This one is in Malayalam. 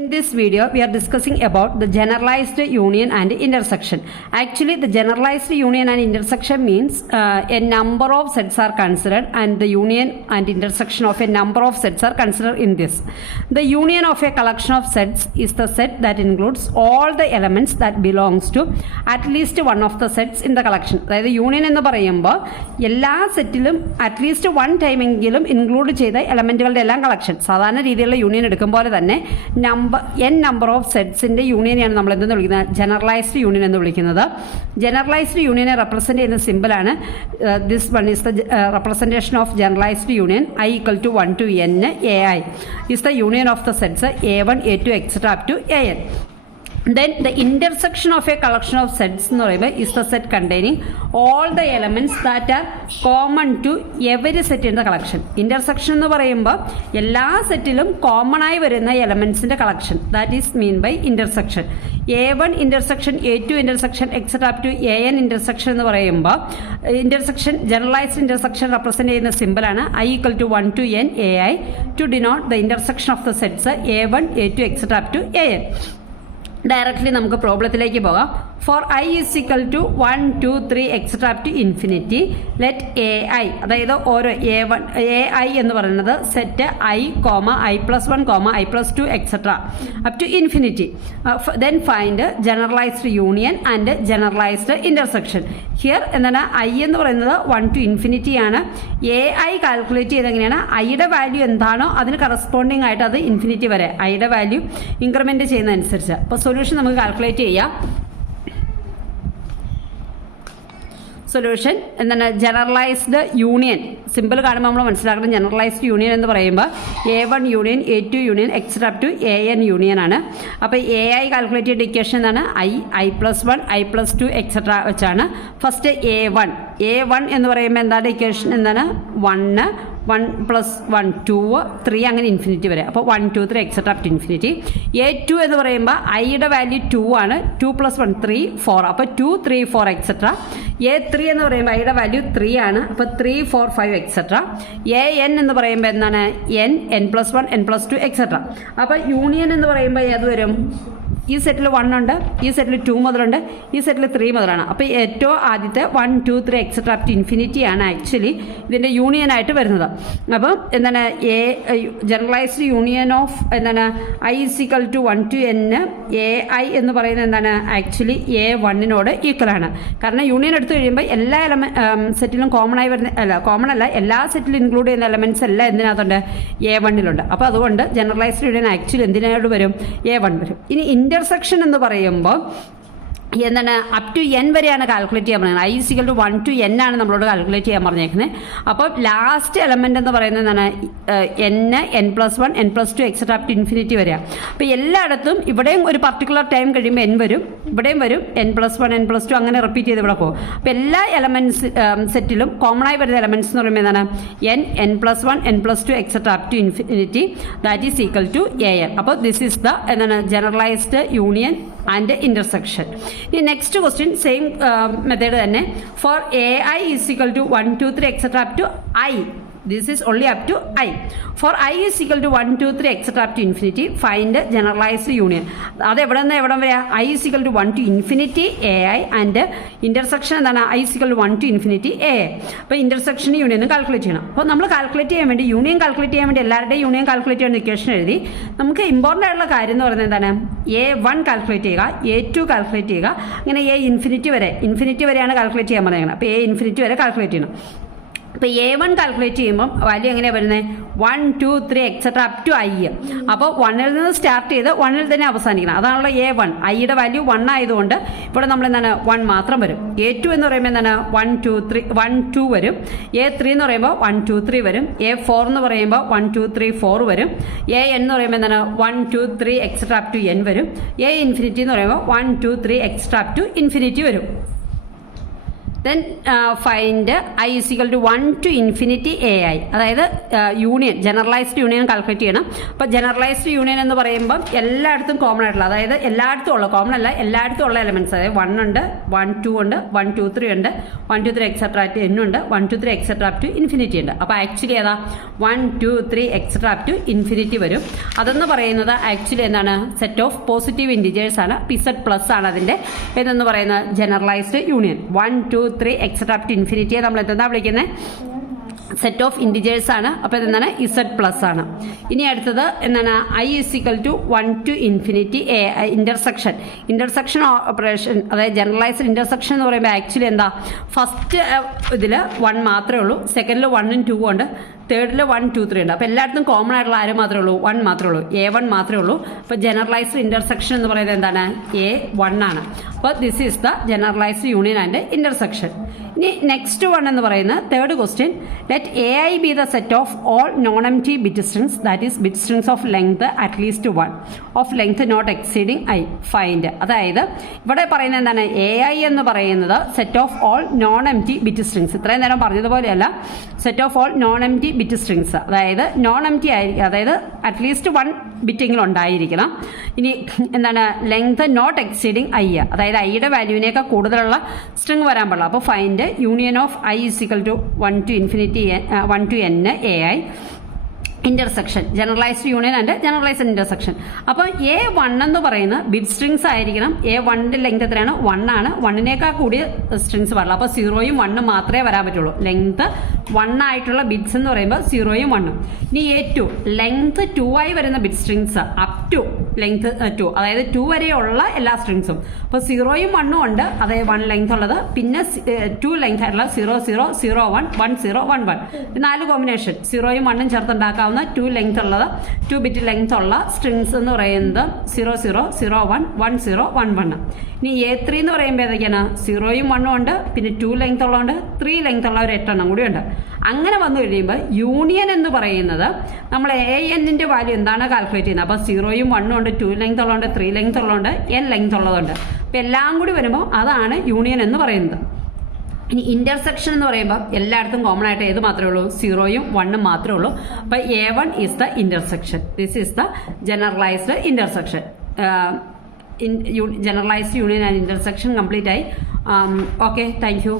In this video, we are discussing about the generalized union and intersection. Actually, the generalized union and intersection means a number of sets are considered and the union and intersection of a number of sets are considered in this. The union of a collection of sets is the set that includes all the elements that belongs to at least one of the sets in the collection. അതായത് യൂണിയൻ എന്ന് പറയുമ്പോൾ എല്ലാ സെറ്റിലും അറ്റ്ലീസ്റ്റ് വൺ ടൈമെങ്കിലും ഇൻക്ലൂഡ് ചെയ്ത എലമെൻറ്റുകളുടെ എല്ലാം കളക്ഷൻ. സാധാരണ രീതിയിലുള്ള യൂണിയൻ എടുക്കുമ്പോൾ തന്നെ നമ്പർ ഓഫ് സെറ്റ്സിൻ്റെ യൂണിയനെയാണ് നമ്മൾ എന്തെന്ന് വിളിക്കുന്നത്, ജനറലൈസ്ഡ് യൂണിയൻ എന്ന് വിളിക്കുന്നത്. ജനറലൈസ്ഡ് യൂണിയനെ റെപ്രസെൻറ്റ് ചെയ്യുന്ന സിമ്പിളാണ് this one is the representation of generalised union I equal to 1 to n ai is the union of the sets a1 a2 etc up to an. Then the intersection of a collection of sets എന്ന് പറയുമ്പോൾ is the set containing all the elements that are common to every set in the collection. Intersection എന്ന് പറയുമ്പോൾ എല്ലാ സെറ്റിലും കോമൺ ആയി വരുന്ന എലമെന്റ്സിന്റെ collection, that is mean by intersection. A1 intersection A2 intersection etcetera up to AN intersection എന്ന് പറയുമ്പോൾ ഇന്റർസെക്ഷൻ ജനറലൈസ്ഡ് ഇന്റർസെക്ഷൻ റെപ്രസെന്റ് ചെയ്യുന്ന സിമ്പിളാണ് I equal to 1 to n ai to denote the intersection of the sets A1 A2 etc up to AN. Directly നമുക്ക് പ്രോബ്ലത്തിലേക്ക് പോകാം. For I is equal to 1 2 3 etc up to infinity let ai, അതായത് ഓരോ A1 ai എന്ന് പറയുന്നത് set I, I plus 1, I plus 2 etc up to infinity. Then find generalized union and generalized intersection. Here എന്താണ് I എന്ന് പറയുന്നത് 1 to infinity ആണ്. ai കാൽക്കുലേറ്റ് ചെയ്ത് എങ്ങനെയാണ്, ഐയുടെ വാല്യൂ എന്താണോ അതിന് കറസ്പോണ്ടിങ് ആയിട്ട് അത് ഇൻഫിനിറ്റി വരെ ഐയുടെ വാല്യൂ ഇൻക്രിമെന്റ് ചെയ്യുന്നതനുസരിച്ച്. അപ്പോൾ സൊല്യൂഷൻ നമുക്ക് കാൽക്കുലേറ്റ് ചെയ്യാം. സൊല്യൂഷൻ എന്താണ്, ജനറലൈസ്ഡ് യൂണിയൻ സിമ്പിൾ കാണുമ്പോൾ നമ്മൾ മനസ്സിലാക്കുന്നത് ജനറലൈസ്ഡ് യൂണിയൻ എന്ന് പറയുമ്പോൾ A1 union A2 union etcetera up to AN union ആണ്. അപ്പോൾ AI കാൽക്കുലേറ്റ് ചെയ്ത ഇക്വേഷൻ എന്താണ്, I plus 1 I plus 2 etcetera വെച്ചാണ്. ഫസ്റ്റ് A1 എന്ന് പറയുമ്പോൾ എന്താണ് ഇക്വേഷൻ എന്താണ്, 1 plus 1 2 3 അങ്ങനെ ഇൻഫിനിറ്റി വരെ. അപ്പോൾ 1 2 3 etcetera up to infinity. A2 എന്ന് പറയുമ്പോൾ ഐയുടെ വാല്യൂ 2 ആണ്, 2 plus 1 3 4, അപ്പോൾ 2 3 4 എക്സെട്ര. A3 എന്ന് പറയുമ്പോൾ ഐയുടെ വാല്യൂ 3 ആണ്, അപ്പോൾ 3 4 5 എക്സെട്ര. AN എന്ന് പറയുമ്പോൾ എന്താണ് n plus 1 n plus 2 etcetera. അപ്പോൾ യൂണിയൻ എന്ന് പറയുമ്പോൾ ഏത് വരും, ഈ സെറ്റിൽ 1 ഉണ്ട്, ഈ സെറ്റിൽ 2 മുതലുണ്ട്, ഈ സെറ്റിൽ 3 മുതലാണ്. അപ്പോൾ ഏറ്റവും ആദ്യത്തെ 1 2 3 എക്സെട്ര അപ് ടു ഇൻഫിനിറ്റി ആണ് ആക്ച്വലി ഇതിൻ്റെ യൂണിയൻ ആയിട്ട് വരുന്നത്. അപ്പം എന്താണ് ജനറലൈസ്ഡ് യൂണിയൻ ഓഫ് എന്താണ് I is equal to 1 to n ai എന്ന് പറയുന്നത് എന്താണ് ആക്ച്വലി A1 ഈക്വൽ ആണ്. കാരണം യൂണിയൻ എടുത്തു കഴിയുമ്പോൾ എല്ലാ സെറ്റിലും കോമൺ ആയി വരുന്ന കോമൺ അല്ല എല്ലാ സെറ്റിലും ഇൻക്ലൂഡ് ചെയ്യുന്ന എലമെന്റ്സ് എല്ലാം എന്തിനകത്തുണ്ട്, A1 അപ്പോൾ അതുകൊണ്ട് ജനറലൈസ്ഡ് യൂണിയൻ ആക്ച്വലി എന്തിനോട് വരും, A1 വരും. ഇനി ഇന്റർസെക്ഷൻ എന്ന് പറയുമ്പോൾ എന്താണ് അപ് ടു n വരെയാണ് കാൽക്കുലേറ്റ് ചെയ്യാൻ പറയുന്നത്. I is equal to 1 to n ആണ് നമ്മളോട് കാൽക്കുലേറ്റ് ചെയ്യാൻ പറഞ്ഞേക്കുന്നത്. അപ്പോൾ ലാസ്റ്റ് എലമെന്റ് എന്ന് പറയുന്നത് എന്താണ് n plus 1 n plus 2 etcetera up to infinity വരെയാണ്. അപ്പോൾ എല്ലായിടത്തും ഇവിടെയും ഒരു പർട്ടിക്കുലർ ടൈം കഴിയുമ്പോൾ n വരും, ഇവിടെയും വരും n plus 1 n plus 2 അങ്ങനെ റിപ്പീറ്റ് ചെയ്ത് ഇവിടെ പോകും. അപ്പോൾ എല്ലാ എലമെന്റ്സ് സെറ്റിലും കോമൺ ആയി വരുന്ന എലമെന്റ്സ് എന്ന് പറയുമ്പോൾ എന്താണ് n plus 1 n plus 2 etcetera up to infinity that is equal to AN. അപ്പോൾ ദിസ് ഈസ് ദ എന്താണ് ജനറലൈസ്ഡ് യൂണിയൻ ആൻഡ് ഇന്റർസെക്ഷൻ. ഇനി നെക്സ്റ്റ് ക്വസ്റ്റ്യൻ സെയിം മെത്തേഡ് തന്നെ. For AI is equal to 1 2 3 etc up to I. This is only up to I. For I is equal to 1 2 3 etc up to infinity find generalized union. അത് എവിടെ നിന്ന് എവിടെ വരെ, I is equal to 1 to infinity AI and intersection എന്താണ് I is equal to 1 to infinity AI. അപ്പോൾ ഇന്റർസെക്ഷൻ യൂണിയൻ കാൽക്കുലേറ്റ് ചെയ്യണം. അപ്പോൾ നമ്മൾ കാൽക്കുലേറ്റ് ചെയ്യാൻ വേണ്ടി യൂണിയൻ കാൽക്കുലേറ്റ് ചെയ്യാൻ വേണ്ടി എല്ലാവരുടെയും യൂണിയൻ കാൽക്കുലേറ്റ് ചെയ്യുന്ന ഇക്വേഷൻ എഴുതി നമുക്ക് ഇമ്പോർട്ടൻ്റ് ആയിട്ടുള്ള കാര്യം എന്ന് പറയുന്നത് എന്താണ്, A1 കാൽക്കുലേറ്റ് ചെയ്യുക, A2 കാൽക്കുലേറ്റ് ചെയ്യുക, അങ്ങനെ ഇൻഫിനിറ്റി വരെയാണ് കാൽക്കുലേറ്റ് ചെയ്യാൻ പറയുന്നത്. അപ്പോൾ ഇൻഫിനിറ്റി വരെ കാൽക്കുലേറ്റ് ചെയ്യണം. അപ്പോൾ A1 കാൽക്കുലേറ്റ് ചെയ്യുമ്പം വാല്യൂ എങ്ങനെയാണ് വരുന്നത്, 1 2 3 എക്സെട്ര അപ് ടു I. അപ്പോൾ 1ൽ നിന്ന് സ്റ്റാർട്ട് ചെയ്ത് 1ൽ തന്നെ അവസാനിക്കണം. അതാണല്ലോ A1. ഐയുടെ വാല്യൂ 1 ആയതുകൊണ്ട് ഇവിടെ നമ്മൾ എന്താണ് 1 മാത്രം വരും. A2 എന്ന് പറയുമ്പോൾ എന്താണ് 1 2 3 1 2 വരും. A3 എന്ന് പറയുമ്പോൾ 1 2 3 വരും. A4 എന്ന് പറയുമ്പോൾ 1 2 3 4 വരും. AN എന്ന് പറയുമ്പോൾ എന്താണ് 1 2 3 എക്സെട്ര അപ് ടു n വരും. A ഇൻഫിനിറ്റി എന്ന് പറയുമ്പോൾ 1 2 3 എക്സെട്ര അപ് ടു ഇൻഫിനിറ്റി വരും. Then find i is equal to 1 to infinity ai, അതായത് യൂണിയൻ, ജനറലൈസ്ഡ് യൂണിയൻ കാൽക്കുലേറ്റ് ചെയ്യണം. അപ്പോൾ ജനറലൈസ്ഡ് യൂണിയൻ എന്ന് പറയുമ്പോൾ എല്ലായിടത്തും കോമൺ ആയിട്ടുള്ള, അതായത് എല്ലായിടത്തും ഉള്ള, കോമൺ അല്ല എല്ലായിടത്തും ഉള്ള എലമെന്റ്സ്, അതായത് 1 ഉണ്ട്, 1 2 ഉണ്ട്, 1 2 3 ഉണ്ട്, 1 2 3 എക്സെട്രാ ടു n ഉണ്ട്, 1 2 3 എക്സെട്രാ അപ് ടു ഇൻഫിനിറ്റി ഉണ്ട്. അപ്പോൾ ആക്ച്വലി ഏതാ 1 2 3 എക്സെട്രാ അപ് ടു ഇൻഫിനിറ്റി വരും. അതെന്ന് പറയുന്നത് ആക്ച്വലി എന്താണ്, സെറ്റ് ഓഫ് പോസിറ്റീവ് ഇൻഡിജേഴ്സ് ആണ്, പിസെഡ് പ്ലസ് ആണ് അതിൻ്റെ ഇതെന്ന് പറയുന്നത് generalised union. 1 2 3 etcetera up to ഇൻഫിനിറ്റിയെ നമ്മൾ എന്താ വിളിക്കുന്നത്, സെറ്റ് ഓഫ് ഇൻഡിജേഴ്സ് ആണ്. അപ്പോൾ ഇതെന്താണ്, ഇസഡ് പ്ലസ് ആണ്. ഇനി അടുത്തത് എന്താണ്, i is equal to 1 to infinity a, intersection operation, അതായത് ജനറലൈസ്ഡ് ഇന്റർസെക്ഷൻ എന്ന് പറയുമ്പോൾ ആക്ച്വലി എന്താ, ഫസ്റ്റ് ഇതിൽ 1 മാത്രമേ ഉള്ളൂ, സെക്കൻഡിൽ 1 2 ഉണ്ട്, തേർഡിൽ 1 2 3 ഉണ്ട്. അപ്പോൾ എല്ലായിടത്തും കോമൺ ആയിട്ടുള്ള ആരും മാത്രമേ ഉള്ളൂ, 1 മാത്രമേ ഉള്ളൂ, a1 മാത്രമേ ഉള്ളൂ. അപ്പോൾ ജനറലൈസ്ഡ് ഇന്റർസെക്ഷൻ എന്ന് പറയുന്നത് എന്താണ്, a1 ആണ്. അപ്പോൾ this is the generalised union and intersection. ഇനി നെക്സ്റ്റ് വൺ എന്ന് പറയുന്നത് third question, let A I be the set of all non empty bit strings, that is bit strings of length at least 1 of length not exceeding i, find. അതായത് ഇവിടെ പറയുന്നത് എന്താണ്, എ ഐ എന്ന് പറയുന്നത് set of all non empty bit strings, ഇത്രയും നേരം പറഞ്ഞതുപോലെയല്ല, set of all non empty bit strings, അതായത് നോൺ എംപ്റ്റി ആയിരിക്കും, അതായത് അറ്റ്ലീസ്റ്റ് 1 ബിറ്റെങ്കിലും ഉണ്ടായിരിക്കണം. ഇനി എന്താണ്, ലെങ്ത് നോട്ട് എക്സീഡിങ് i, അതായത് ഐയുടെ വാല്യൂവിനേക്കാൾ കൂടുതലുള്ള സ്ട്രിങ് വരാൻ പാടില്ല. അപ്പോൾ find union of i is equal to 1 to infinity 1 to n ai intersection, generalised union and generalised intersection. അപ്പോൾ a1 എന്ന് പറയുന്ന ബിറ്റ് സ്ട്രിങ്സ് ആയിരിക്കണം. a1ന്റെ ലെങ്ത് എത്രയാണ്, 1 ആണ്. 1നേക്കാൾ കൂടിയ സ്ട്രിങ്സ് പാടില്ല. അപ്പോൾ 0യും 1ഉം മാത്രമേ വരാൻ പറ്റുള്ളൂ. ലെങ്ത് 1 ആയിട്ടുള്ള ബിറ്റ്സ് എന്ന് പറയുമ്പോൾ 0യും 1ഉം. ഇനി a2 ലെങ്ത് 2 ആയി വരുന്ന bit strings up to length 2, അതായത് 2 വരെയുള്ള എല്ലാ സ്ട്രിങ്സും. അപ്പോൾ 0യും 1ഉം ഉണ്ട്, അതായത് 1 ലെങ്ത് ഉള്ളത്, പിന്നെ 2 ലെങ്ത് ആയിട്ടുള്ള 0 0 0 1 1 0 1 1, 4 കോമ്പിനേഷൻ 0യും 1ഉം ചേർത്തുണ്ടാക്കാം. 2 ലെങ്ത് ഉള്ളത്, 2 ബിറ്റ് ലെങ്ത് ഉള്ള സ്ട്രിങ്സ് എന്ന് പറയുന്നത് 0 0 0 1 1 0 1 1. ഇനി a3 എന്ന് പറയുമ്പോൾ ഏതൊക്കെയാണ്, 0യും 1ഉം ഉണ്ട്, പിന്നെ 2 ലെങ്ത് ഉള്ളതുകൊണ്ട് 3 ലെങ്ത് ഉള്ള ഒരു 8 എണ്ണം കൂടി ഉണ്ട്. അങ്ങനെ വന്നു കഴിയുമ്പോൾ യൂണിയൻ എന്ന് പറയുന്നത് നമ്മൾ an-ന്റെ വാല്യൂ എന്താണ് കാൽക്കുലേറ്റ് ചെയ്യുന്നത്. അപ്പോൾ 0യും 1ഉം ഉണ്ട്, 2 ലെങ്ത് ഉള്ളതുകൊണ്ട്, 3 ലെങ്ത് ഉള്ളതുകൊണ്ട്, n ലെങ്ത് ഉള്ളതുണ്ട്. അപ്പോൾ എല്ലാം കൂടി വരുമ്പോൾ അതാണ് യൂണിയൻ എന്ന് പറയുന്നത്. ഇനി ഇന്റർസെക്ഷൻ എന്ന് പറയുമ്പോൾ എല്ലായിടത്തും കോമൺ ആയിട്ട് ഏത് മാത്രമേ ഉള്ളൂ, 0യും 1ഉം മാത്രമേ ഉള്ളൂ. അപ്പോൾ a1 is the intersection, this is the generalised intersection. Generalised union and intersection complete ആയി. Okay, thank U.